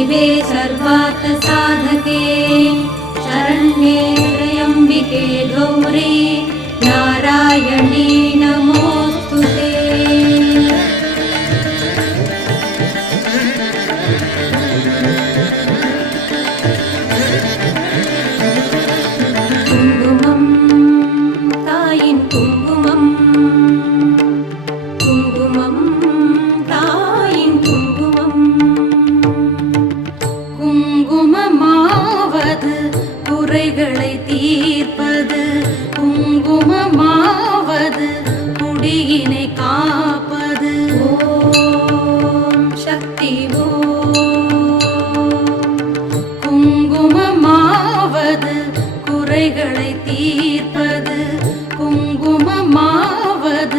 शिवे सर्वार्थ साधके शरण्ये त्र्यम्बिके गौरी नारायणी नमोस्तुते। कुङ्कुमं तायिन् कुङ्कुमं कुङ्कुमं तायिन् कुङ्कुमं குங்குமமாவது குறைகளை தீர்ப்பது குங்குமமாவது குடியினை